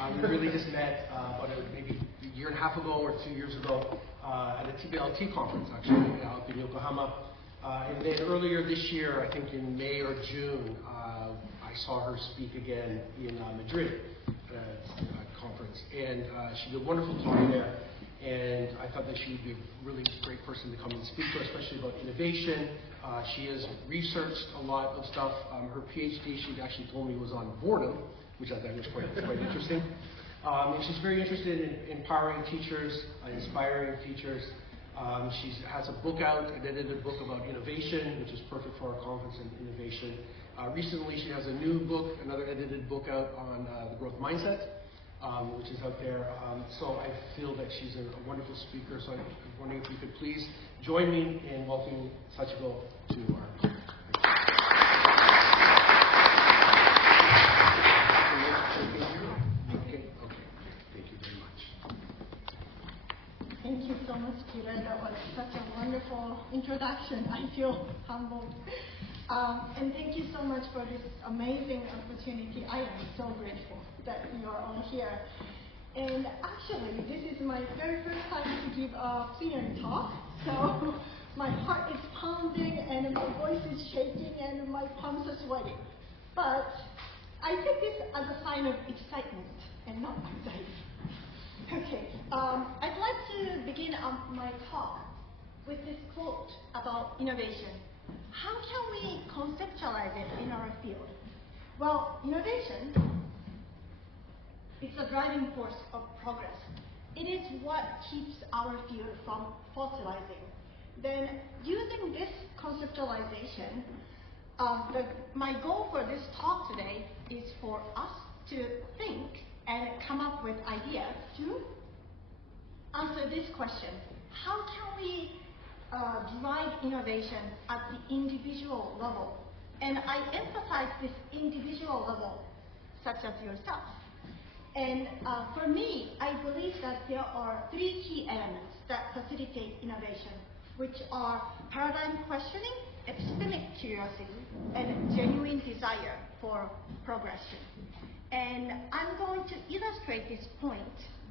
We really just met about maybe a year and a half ago or 2 years ago at a TBLT conference, actually, out in Yokohama. And then earlier this year, I think in May or June, I saw her speak again in Madrid at a conference. And she did a wonderful talk there. And I thought that she would be a really great person to come and speak to, especially about innovation. She has researched a lot of stuff. Her PhD, she actually told me, was on boredom, which I thought was quite interesting. And she's very interested in empowering teachers, inspiring teachers. She has a book out, an edited book about innovation, which is perfect for our conference in innovation. Recently, she has a new book, another edited book out on the growth mindset, which is out there. So I feel that she's a wonderful speaker. So I'm wondering if you could please join me in welcoming Sachiko to our conference. Thank you so much, Peter. That was such a wonderful introduction. I feel humbled. And thank you so much for this amazing opportunity. I am so grateful that you are all here. And actually, this is my very first time to give a plenary talk. So my heart is pounding and my voice is shaking and my palms are sweating. But I take this as a sign of excitement and not anxiety. Okay, I'd like to begin my talk with this quote about innovation. How can we conceptualize it in our field? Well, innovation is a driving force of progress. It is what keeps our field from fossilizing. Then, using this conceptualization, my goal for this talk today is for us to think and come up with ideas to answer this question. How can we drive innovation at the individual level? And I emphasize this individual level, such as yourself. And for me, I believe that there are three key elements that facilitate innovation, which are paradigm questioning, epistemic curiosity, and genuine desire for progression. And I'm going to illustrate this point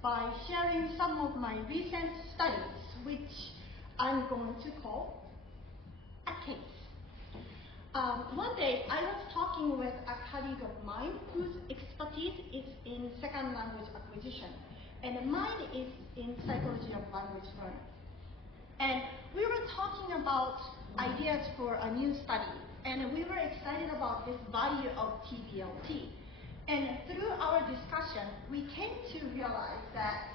by sharing some of my recent studies, which I'm going to call a case. One day, I was talking with a colleague of mine whose expertise is in second language acquisition, and mine is in psychology of language learning. And we were talking about ideas for a new study, and we were excited about this value of TBLT. And through our discussion, we came to realize that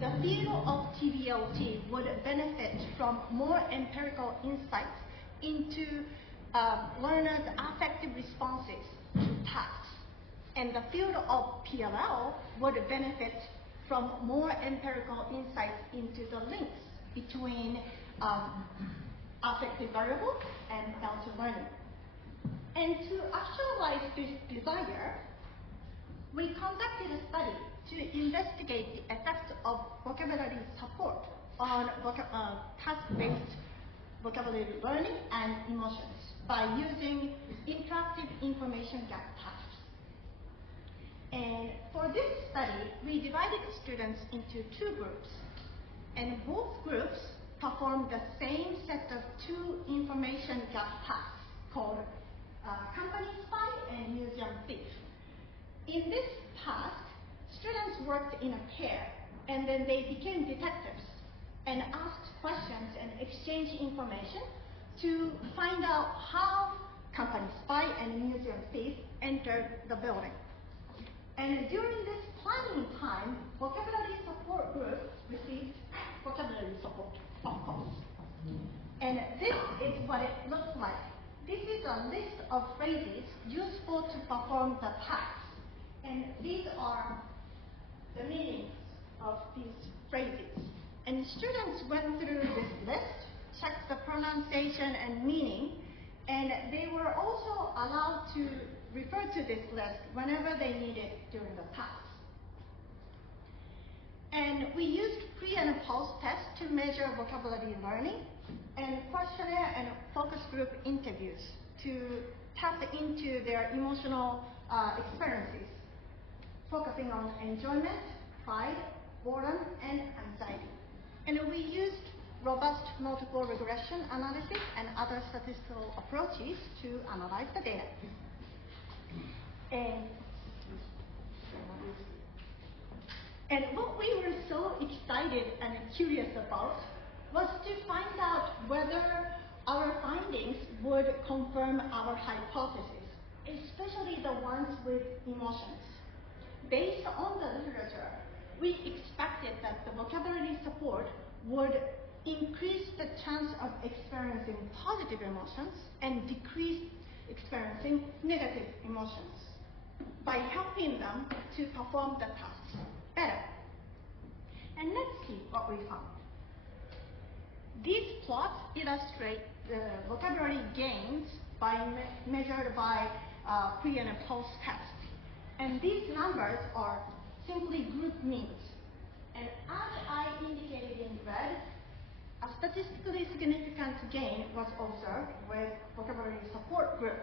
the field of TBLT would benefit from more empirical insights into learners' affective responses to tasks. And the field of PLL would benefit from more empirical insights into the links between affective variables and delta learning. And to actualize this desire, we conducted a study to investigate the effect of vocabulary support on task-based vocabulary learning and emotions by using interactive information gap tasks. And for this study, we divided students into two groups, and both groups performed the same set of two information gap tasks called company spy and museum thief. In this task, students worked in a pair, and then they became detectives and asked questions and exchanged information to find out how company spy and museum thief entered the building. And during this planning time, vocabulary support group received vocabulary support, of course. And this is what it looks like. This is a list of phrases useful to perform the task. And these are the meanings of these phrases. And students went through this list, checked the pronunciation and meaning, and they were also allowed to refer to this list whenever they needed during the task. And we used pre and post tests to measure vocabulary learning, and questionnaire and focus group interviews to tap into their emotional experiences. focusing on enjoyment, pride, boredom, and anxiety. And we used robust multiple regression analysis and other statistical approaches to analyze the data. And what we were so excited and curious about was to find out whether our findings would confirm our hypothesis, especially the ones with emotions. Based on the literature, we expected that the vocabulary support would increase the chance of experiencing positive emotions and decrease experiencing negative emotions by helping them to perform the tasks better. And let's see what we found. These plots illustrate the vocabulary gains measured by pre and post tests. And these numbers are simply group means. And as I indicated in red, a statistically significant gain was observed with vocabulary support group.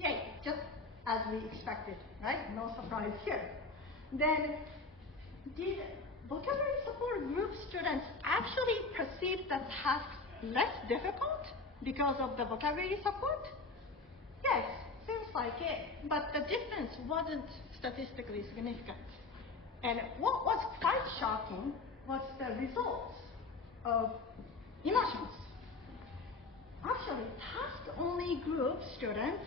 Yay, just as we expected, right? No surprise here. Then, did vocabulary support group students actually perceive the task less difficult because of the vocabulary support? Yes, seems like it, but the difference wasn't statistically significant. And what was quite shocking was the results of emotions. Actually, task-only group students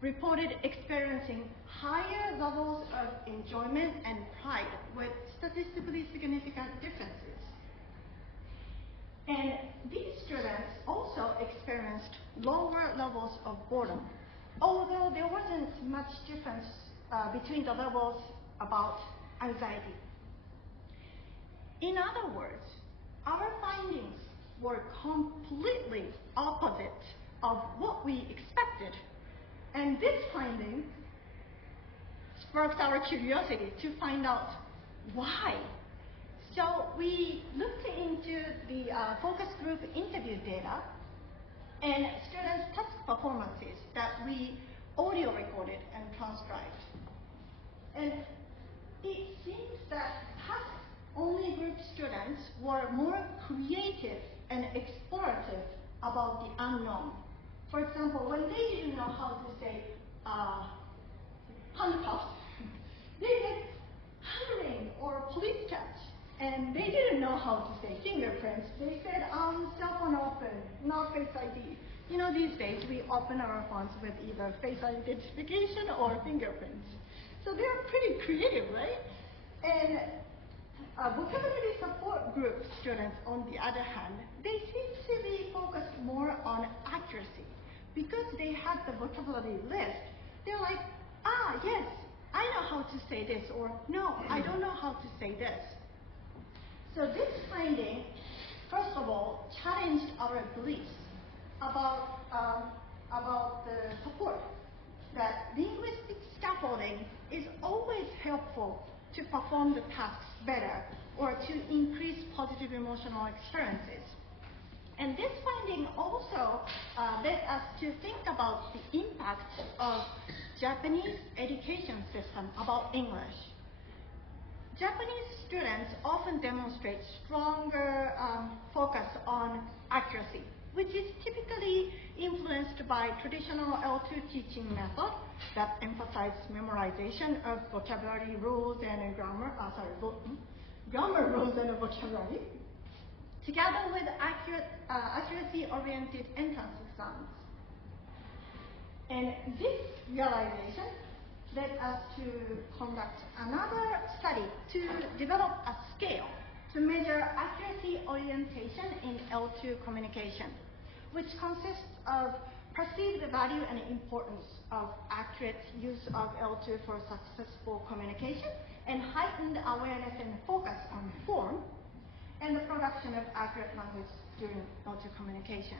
reported experiencing higher levels of enjoyment and pride with statistically significant differences. And these students also experienced lower levels of boredom, although there wasn't much difference between the levels about anxiety. In other words, our findings were completely opposite of what we expected. And this finding sparked our curiosity to find out why. So we looked into the focus group interview data and students' task performances that we audio recorded and transcribed. And it seems that task-only group students were more creative and explorative about the unknown. For example, when they didn't know how to say handcuffs, they did handling or police catch. And they didn't know how to say fingerprints. They said, cell phone open, not Face ID. You know, these days we open our phones with either Face identification or fingerprints. So they're pretty creative, right? And vocabulary support group students, on the other hand, they seem to be focused more on accuracy. Because they had the vocabulary list, they're like, yes, I know how to say this, or no, I don't know how to say this. So this finding, first of all, challenged our beliefs about the support, that linguistic scaffolding is always helpful to perform the tasks better or to increase positive emotional experiences. And this finding also led us to think about the impact of Japanese education system about English. Japanese students often demonstrate stronger focus on accuracy, which is typically influenced by traditional L2 teaching method that emphasizes memorization of vocabulary rules and grammar rules and vocabulary, together with accuracy-oriented entrance exams. And this realization led us to conduct another study to develop a scale to measure accuracy orientation in L2 communication, which consists of perceived value and importance of accurate use of L2 for successful communication, and heightened awareness and focus on form, and the production of accurate language during L2 communication.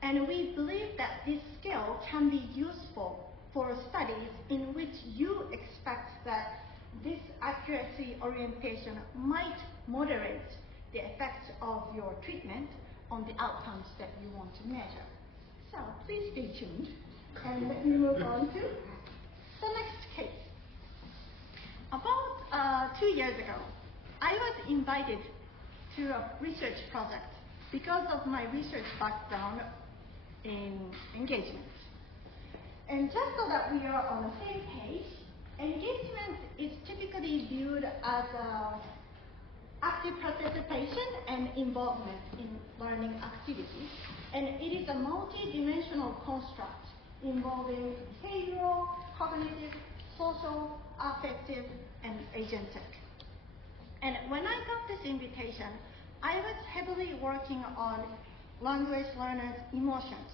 And we believe that this scale can be useful for studies in which you expect that this accuracy orientation might moderate the effects of your treatment on the outcomes that you want to measure. So please stay tuned, and let me move on to the next case. About 2 years ago, I was invited to a research project because of my research background in engagement. And just so that we are on the same page, engagement is typically viewed as active participation and involvement in learning activities. And it is a multi-dimensional construct involving behavioral, cognitive, social, affective, and agentic. And when I got this invitation, I was heavily working on language learners' emotions.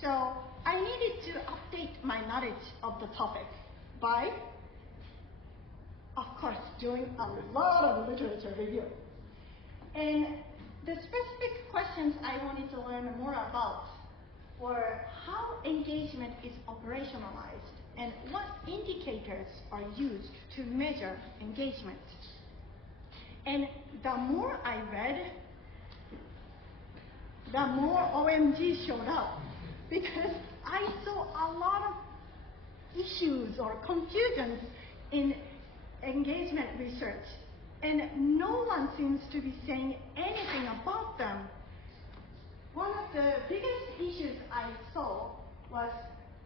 So I needed to update my knowledge of the topic by, of course, doing a lot of literature review. And the specific questions I wanted to learn more about were how engagement is operationalized and what indicators are used to measure engagement. And the more I read, the more OMG showed up, because I saw a lot of issues or confusions in engagement research, and no one seems to be saying anything about them. One of the biggest issues I saw was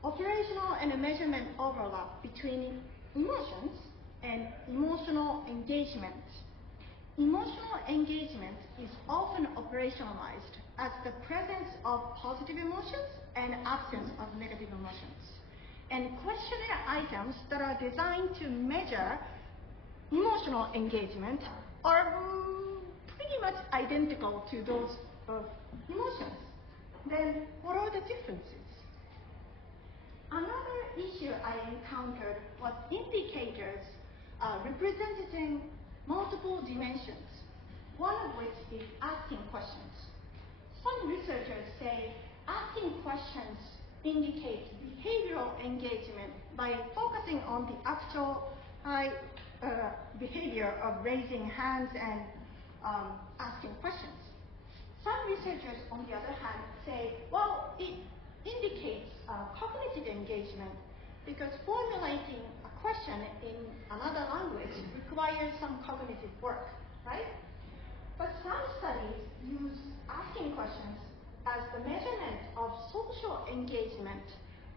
operational and measurement overlap between emotions and emotional engagement. Emotional engagement is often operationalized as the presence of positive emotions and absence of negative emotions. And questionnaire items that are designed to measure emotional engagement are pretty much identical to those of emotions. Then what are the differences? Another issue I encountered was indicators representing multiple dimensions, one of which is asking questions. Some researchers say asking questions indicates behavioral engagement by focusing on the actual behavior of raising hands and asking questions. Some researchers, on the other hand, say, well, it indicates cognitive engagement because formulating a question in another language requires some cognitive work, right? But some studies use asking questions as the measurement of social engagement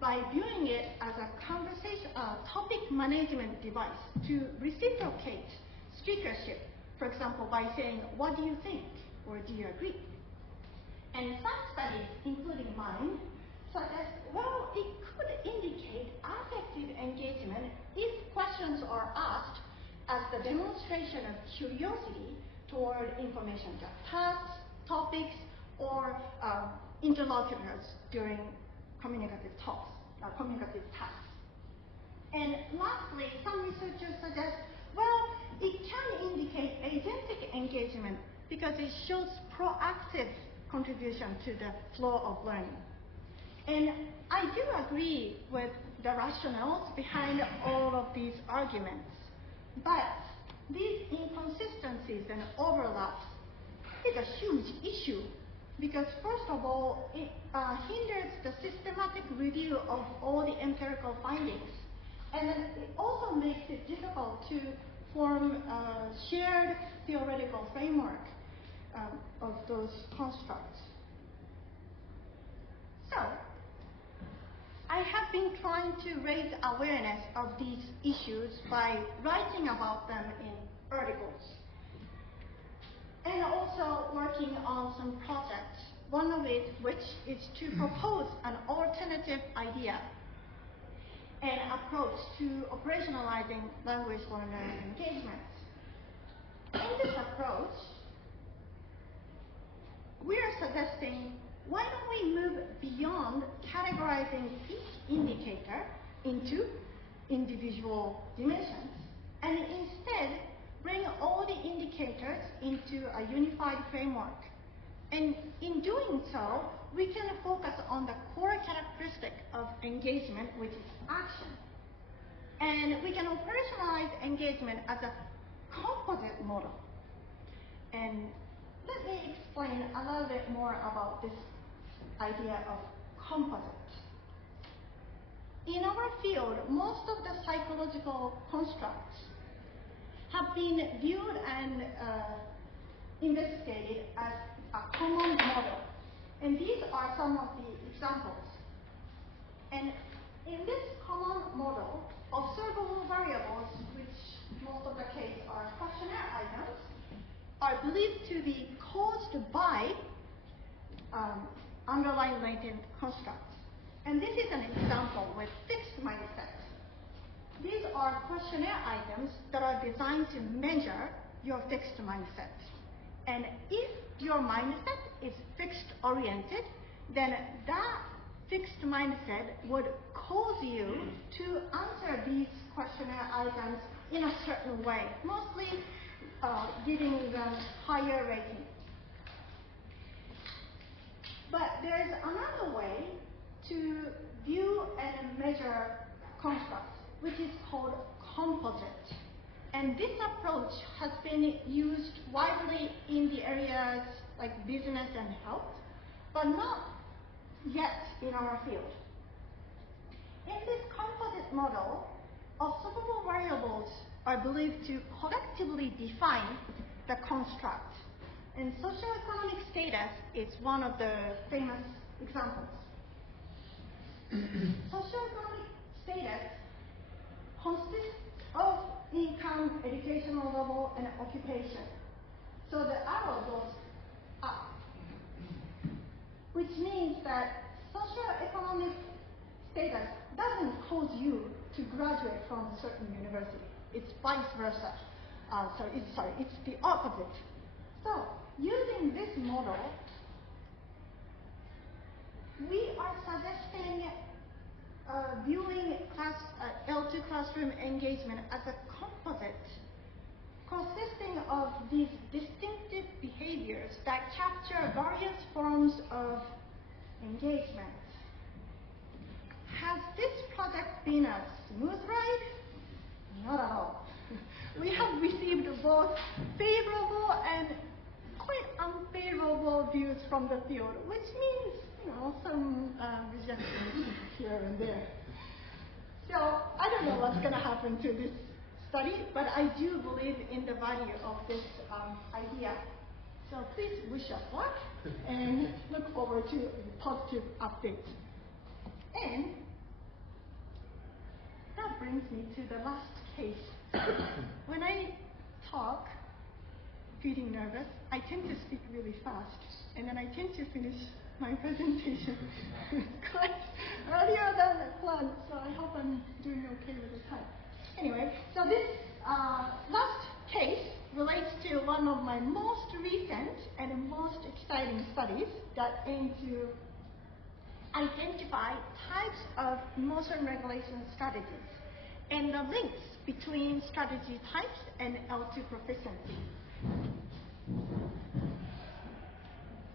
by viewing it as a conversation, topic management device to reciprocate speakership. For example, by saying, what do you think? Or do you agree? And some studies, including mine, suggest, well, it could indicate affective engagement if questions are asked as the demonstration of curiosity toward information, tasks, topics, or interlocutors during communicative talks, communicative tasks. And lastly, some researchers suggest, well, it can indicate agentic engagement because it shows proactive contribution to the flow of learning. And I do agree with the rationales behind all of these arguments, but these inconsistencies and overlaps is a huge issue because, first of all, it hinders the systematic review of all the empirical findings. And then it also makes it difficult to form a shared theoretical framework of those constructs. So, I have been trying to raise awareness of these issues by writing about them in articles. And also working on some projects, one of which is to propose an alternative idea and approach to operationalizing language learner engagement. In this approach, we are suggesting, why don't we move beyond categorizing each indicator into individual dimensions and instead bring all the indicators into a unified framework. And in doing so, we can focus on the core characteristic of engagement, which is action. And we can operationalize engagement as a composite model. And let me explain a little bit more about this idea of composite. In our field, most of the psychological constructs have been viewed and investigated as a common model. And these are some of the examples. And in this common model, observable variables, which most of the case are questionnaire items, are believed to be caused by underlying latent constructs. And this is an example with fixed mindset. These are questionnaire items that are designed to measure your fixed mindset. And if your mindset is fixed-oriented, then that fixed mindset would cause you to answer these questionnaire items in a certain way, mostly giving them higher rating. But there's another way to view and measure constructs, which is called composite. And this approach has been used widely in the areas like business and health, but not yet in our field. In this composite model, observable variables are believed to collectively define the construct. And socioeconomic status is one of the famous examples. Socioeconomic status consists of income, educational level, and occupation. So the arrow goes up, which means that socioeconomic status doesn't cause you to graduate from a certain university. It's vice versa. It's the opposite. So using this model, we are suggesting viewing L2 classroom engagement as a composite consisting of these distinctive behaviors that capture various forms of engagement. Has this project been a smooth ride? Not at all. We have received both favorable and quite unfavorable views from the field, which means, some rejections here and there. So I don't know what's going to happen to this study, but I do believe in the value of this idea. So please wish us luck and look forward to positive updates. And that brings me to the last case. When I talk, feeling nervous, I tend to speak really fast, and then I tend to finish my presentation quite earlier than planned, so I hope I'm doing okay with the time. Anyway, so this last case relates to one of my most recent and most exciting studies that aim to identify types of emotion regulation strategies and the links between strategy types and L2 proficiency.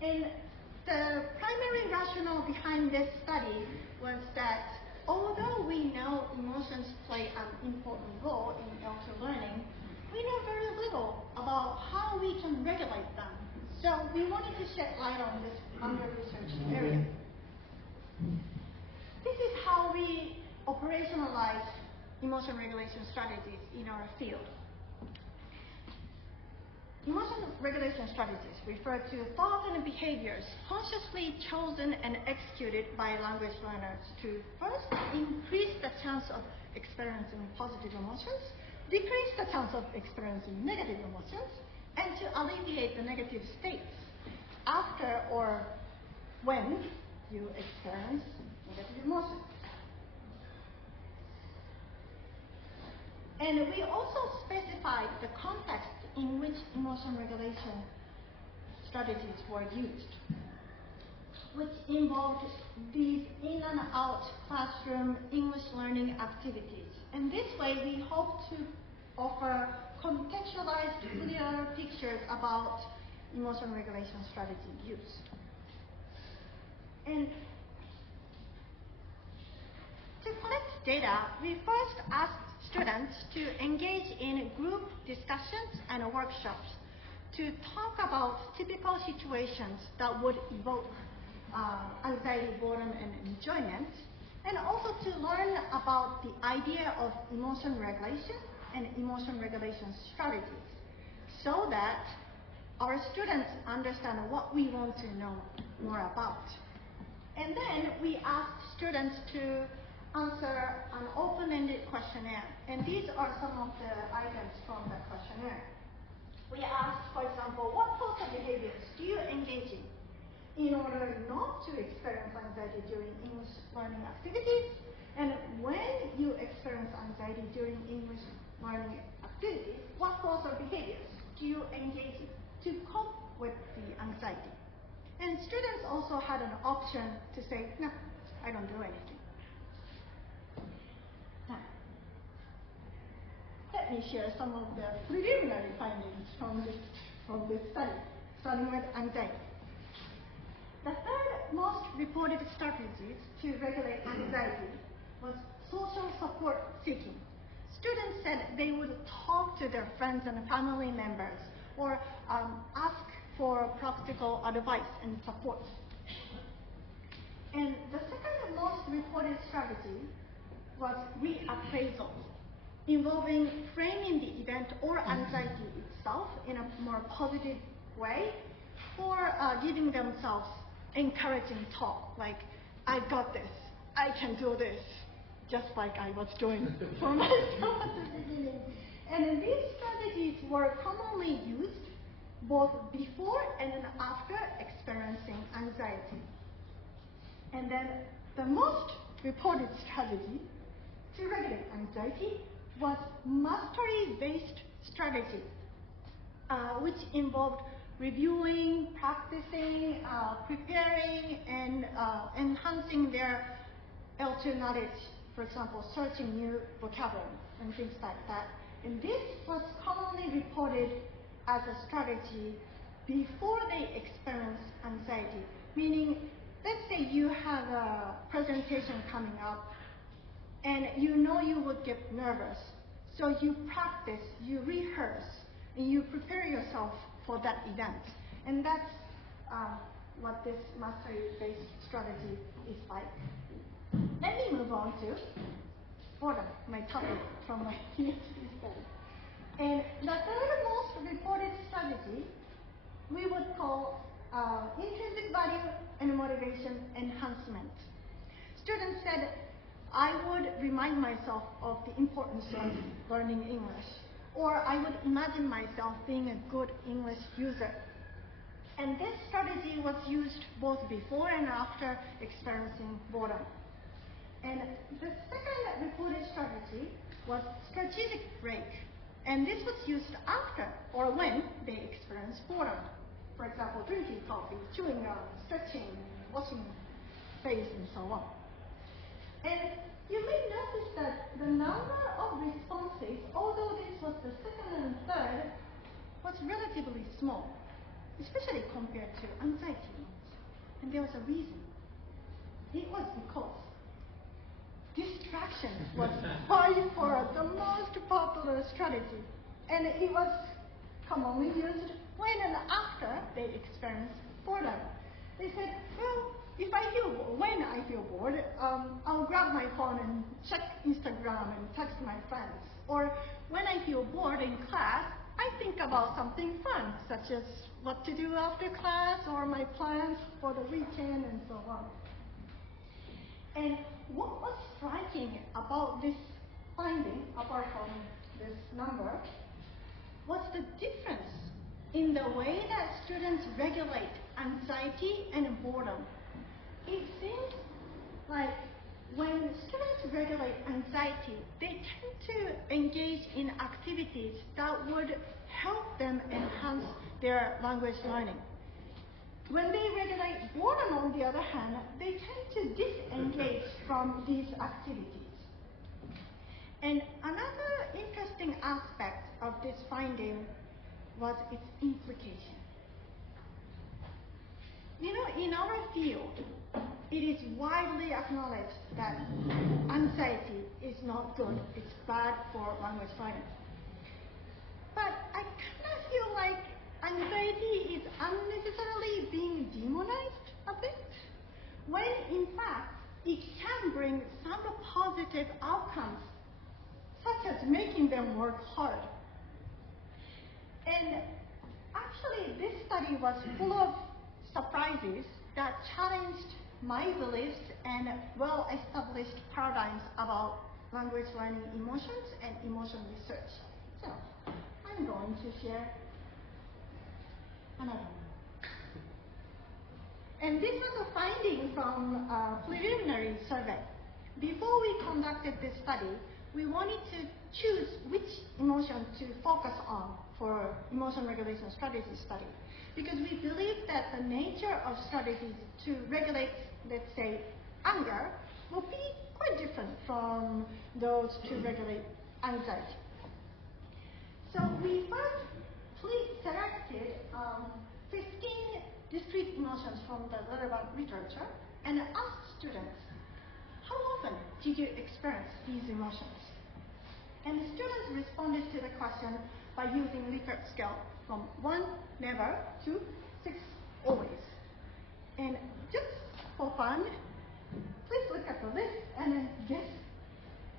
And the primary rationale behind this study was that although we know emotions play an important role in L2 learning, we know very little about how we can regulate them. So we wanted to shed light on this under-researched area. This is how we operationalize emotion regulation strategies in our field. Emotion regulation strategies refer to thoughts and behaviors consciously chosen and executed by language learners to first increase the chance of experiencing positive emotions, decrease the chance of experiencing negative emotions, and to alleviate the negative states after or when you experience negative emotions. And we also specified the context in which emotion regulation strategies were used, which involved these in and out classroom English learning activities. And this way we hope to offer contextualized, clear pictures about emotion regulation strategy use. And to collect data, we first asked students to engage in group discussions and workshops to talk about typical situations that would evoke anxiety, boredom, and enjoyment, and also to learn about the idea of emotion regulation and emotion regulation strategies so that our students understand what we want to know more about. And then we asked students to answer an open-ended questionnaire. And these are some of the items from the questionnaire. We asked, for example, what thoughts or behaviors do you engage in order not to experience anxiety during English learning activities? And when you experience anxiety during English learning activities, what thoughts or behaviors do you engage in to cope with the anxiety? And students also had an option to say, no, I don't do anything. Now, let me share some of the preliminary findings from this study, starting with anxiety. The third most reported strategies to regulate anxiety was social support seeking. Students said they would talk to their friends and family members or ask for practical advice and support. And the second most reported strategy was reappraisal, involving framing the event or anxiety itself in a more positive way, or giving themselves encouraging talk, like, I got this, I can do this, just like I was doing for myself at the beginning. And these strategies were commonly used both before and after experiencing anxiety. And then the most reported strategy to regulate anxiety was mastery-based strategy, which involved reviewing, practicing, preparing, and enhancing their L2 knowledge, for example, searching new vocabulary and things like that. And this was commonly reported as a strategy before they experience anxiety, meaning, let's say you have a presentation coming up and you know you would get nervous. So you practice, you rehearse, and you prepare yourself for that event. And that's what this mastery-based strategy is like. Let me move on to boredom, my topic from my PhD study. And the third most reported strategy we would call intrinsic value and motivation enhancement. Students said, I would remind myself of the importance of learning English, or I would imagine myself being a good English user. And this strategy was used both before and after experiencing boredom. And the second reported strategy was strategic break. And this was used after or when they experienced boredom. For example, drinking coffee, chewing gum, stretching, washing face, and so on. And you may notice that the number of responses, although this was the second and third, was relatively small, especially compared to anxiety notes. And there was a reason. It was because distraction was by far the most popular strategy. And it was commonly used when and after they experienced boredom. They said, well, when I feel bored, I'll grab my phone and check Instagram and text my friends. Or when I feel bored in class, I think about something fun, such as what to do after class or my plans for the weekend and so on. And what was striking about this finding, apart from this number, was the difference in the way that students regulate anxiety and boredom. It seems like when students regulate anxiety, they tend to engage in activities that would help them enhance their language learning. When they regulate boredom, on the other hand, they tend to disengage from these activities. And another interesting aspect of this finding was its implication. You know, in our field, it is widely acknowledged that anxiety is not good. It's bad for language learning. But I kind of feel like anxiety is unnecessarily being demonized a bit, when in fact it can bring some positive outcomes, such as making them work hard. And actually, this study was full of surprises that challenged my beliefs and well-established paradigms about language learning emotions and emotion research. So, I'm going to share another one. And this was a finding from a preliminary survey. Before we conducted this study, we wanted to choose which emotion to focus on for emotion regulation strategy study. Because we believe that the nature of strategies to regulate, let's say, anger will be quite different from those to regulate anxiety. So we first selected 15 discrete emotions from the relevant literature and asked students, how often did you experience these emotions? And the students responded to the question by using Likert scale from 1, never, to 6, always. And just for fun, please look at the list and then guess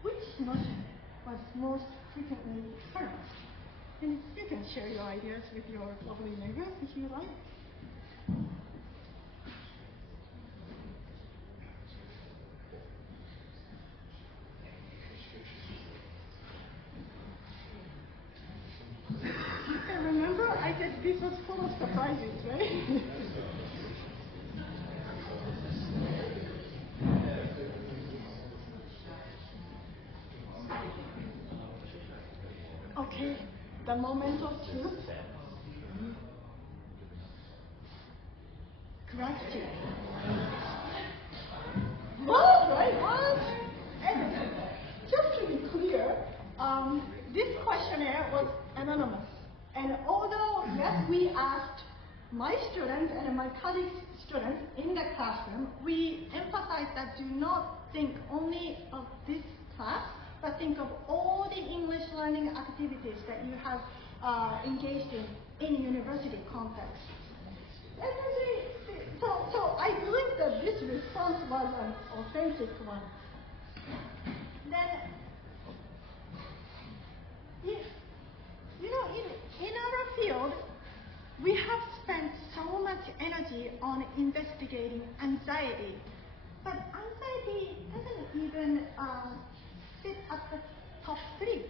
which emotion was most frequently experienced. And you can share your ideas with your lovely neighbors if you like. And remember, I said this was full of surprises, right? Okay, the moment of truth. Gratitude. What? Right? What? And just to be clear, this questionnaire was anonymous. And although, yes, we asked my students and my colleagues' students in the classroom, we emphasized that do not think only of this class, but think of all the English learning activities that you have engaged in university context. And so I believe that this response was an authentic one. Then, in our field, we have spent so much energy on investigating anxiety, but anxiety doesn't even sit at the top 3.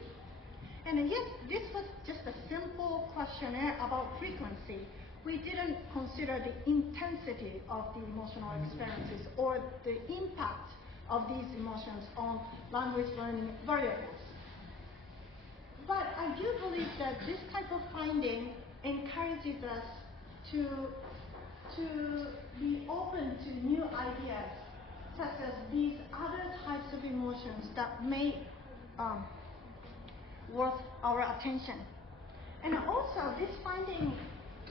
And yes, this was just a simple questionnaire about frequency. We didn't consider the intensity of the emotional experiences or the impact of these emotions on language learning variables. But I do believe that this type of finding encourages us to be open to new ideas, such as these other types of emotions that may worth our attention. And also, this finding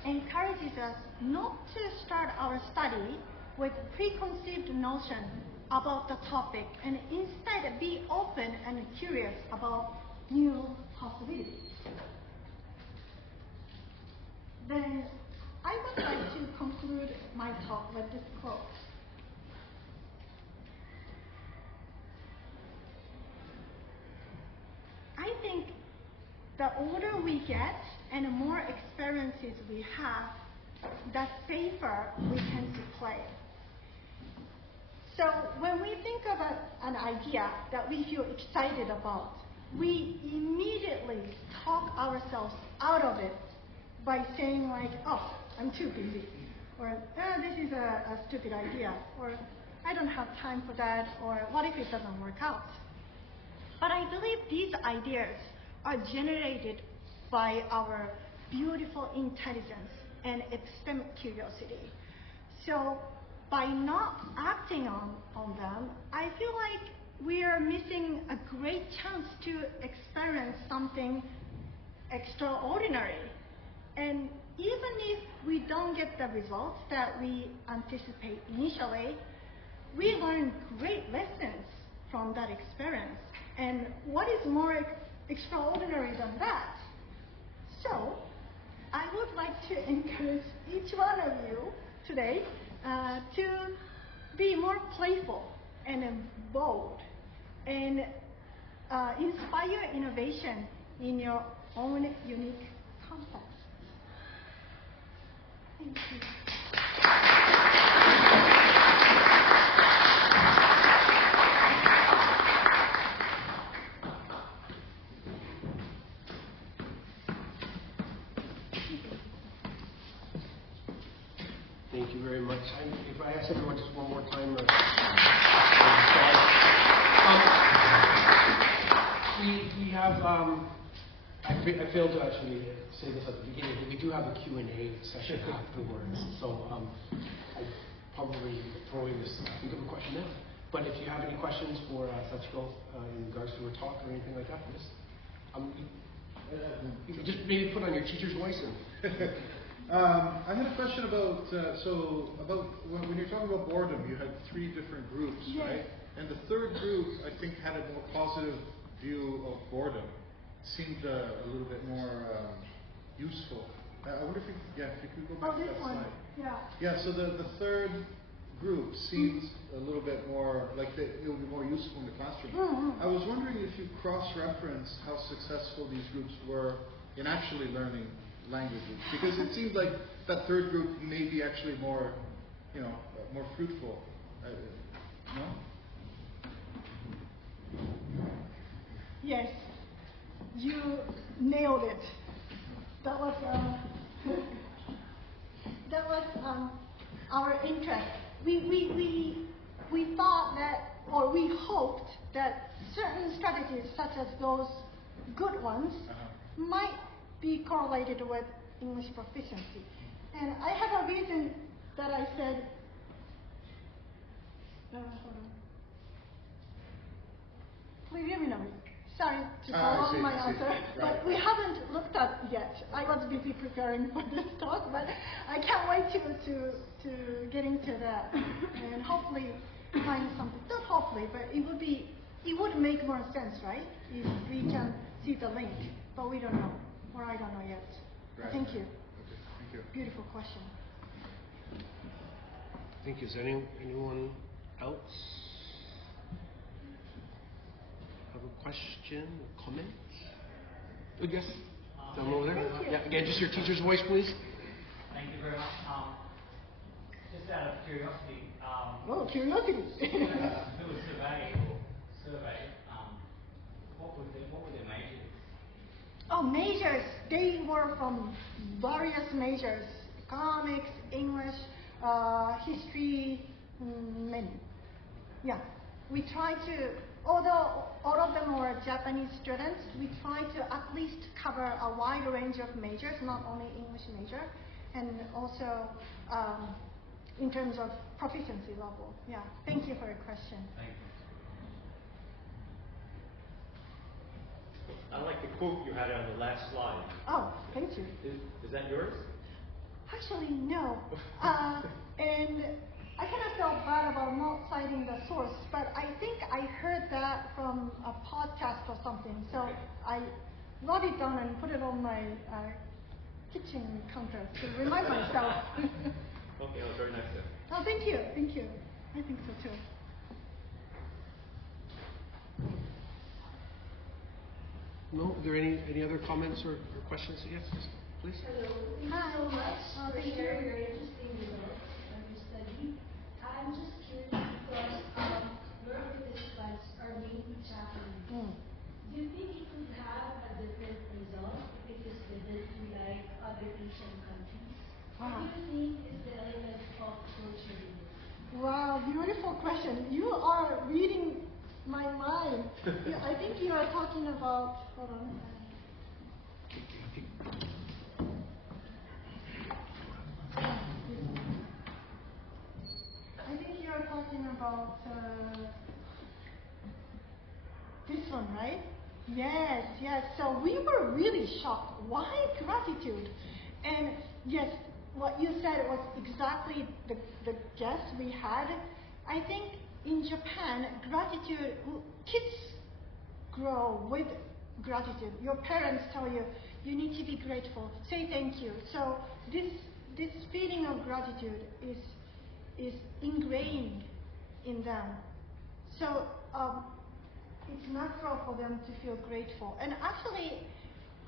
encourages us not to start our study with preconceived notion about the topic, and instead be open and curious about new possibilities. Then I would like to conclude my talk with this quote. I think the older we get and the more experiences we have, the safer we tend to play. So when we think of an idea that we feel excited about, we immediately talk ourselves out of it by saying like, oh, I'm too busy, or this is a stupid idea, or I don't have time for that, or what if it doesn't work out? But I believe these ideas are generated by our beautiful intelligence and epistemic curiosity. So by not acting on them, I feel like we are missing a great chance to experience something extraordinary. And even if we don't get the results that we anticipate initially, we learn great lessons from that experience. And what is more extraordinary than that? So, I would like to encourage each one of you today to be more playful and bold, and inspire innovation in your own unique context. Thank you. Thank you very much. If I ask everyone just one more time. We have, I failed to actually say this at the beginning, but we do have a Q&A session afterwards. So I probably throwing this, think of a question now. But if you have any questions for Sachiko in regards to her talk or anything like that, you can just maybe put on your teacher's voice. And I had a question about, about when you're talking about boredom, you had 3 different groups, yes. right? And the third group, I think, had a more positive view of boredom. Seemed a little bit more useful. I wonder if you could go back to that slide. Yeah. Yeah, so the third group seems a little bit more like it would be more useful in the classroom. I was wondering if you cross-reference how successful these groups were in actually learning languages, because it seems like that third group may be actually more, more fruitful. No? Yes, you nailed it. That was our interest. We thought that, or we hoped that certain strategies, such as those good ones, might be correlated with English proficiency. And I have a reason that I said, hold on. Preliminary. Sorry to prolong my answer, but we haven't looked at yet. I was busy preparing for this talk, but I can't wait to get into that and hopefully find something. Not hopefully, but it would make more sense, right? If we can see the link, but we don't know, or I don't know yet. Right. Thank you. Okay, thank you. Beautiful question. Thank you. Is anyone else have a question or comment? Oh, yes. Down over there. Yeah. Again, just your teacher's voice, please. Thank you very much. Just out of curiosity. Curiosity. Do a survey. What were their majors? Oh, majors. They were from various majors: economics, English, history, many. Yeah. We try to, although all of them were Japanese students, we try to at least cover a wide range of majors, not only English major, and also in terms of proficiency level. Yeah. Thank you for your question. Thank you. I like the quote you had on the last slide. Oh, thank you. Is that yours? Actually, no. And I kind of felt bad about not citing the source, but I think I heard that from a podcast or something. So I wrote it down and put it on my kitchen counter to remind myself. Okay, that was very nice. Oh, thank you. Thank you. I think so too. No? Are there any other comments or questions? Yes, please. Hello. Thank you so much for sharing your interesting results of your study. I'm just curious because your participants are mainly Japanese. Do you think it could have a different result if it is within like other Asian countries? What do you think is the element of culture in it? Wow, beautiful question. You are reading my mind. I think you are talking about, hold on. I think you are talking about this one, right? Yes, yes. So we were really shocked. Why gratitude? And yes, what you said was exactly the guess we had. I think in Japan, gratitude, kids grow with gratitude. Your parents tell you, you need to be grateful, say thank you. So this feeling of gratitude is ingrained in them. So it's natural for them to feel grateful. And actually,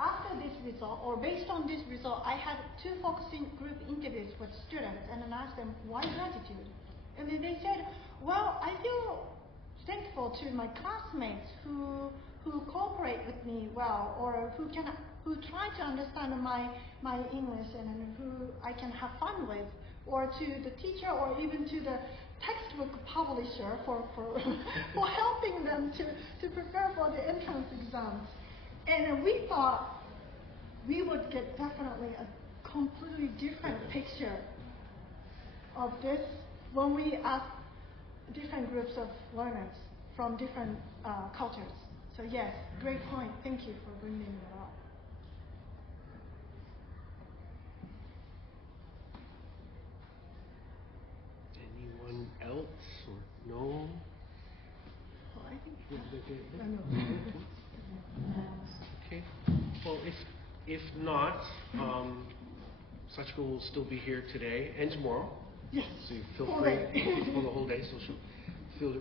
after this result, or based on this result, I had 2 focusing group interviews with students and then asked them, why gratitude? And then they said, well, I feel thankful to my classmates who cooperate with me well, or who try to understand my English and who I can have fun with, or to the teacher, or even to the textbook publisher for for helping them to prepare for the entrance exams. And we thought we would get definitely a completely different picture of this when we asked different groups of learners from different cultures. So yes, great point. Thank you for bringing that up. Anyone else or no? Oh, I think Okay. Well, if not, Sachiko will still be here today and tomorrow. yes. So you feel Full free day. for the whole day. So she'll feel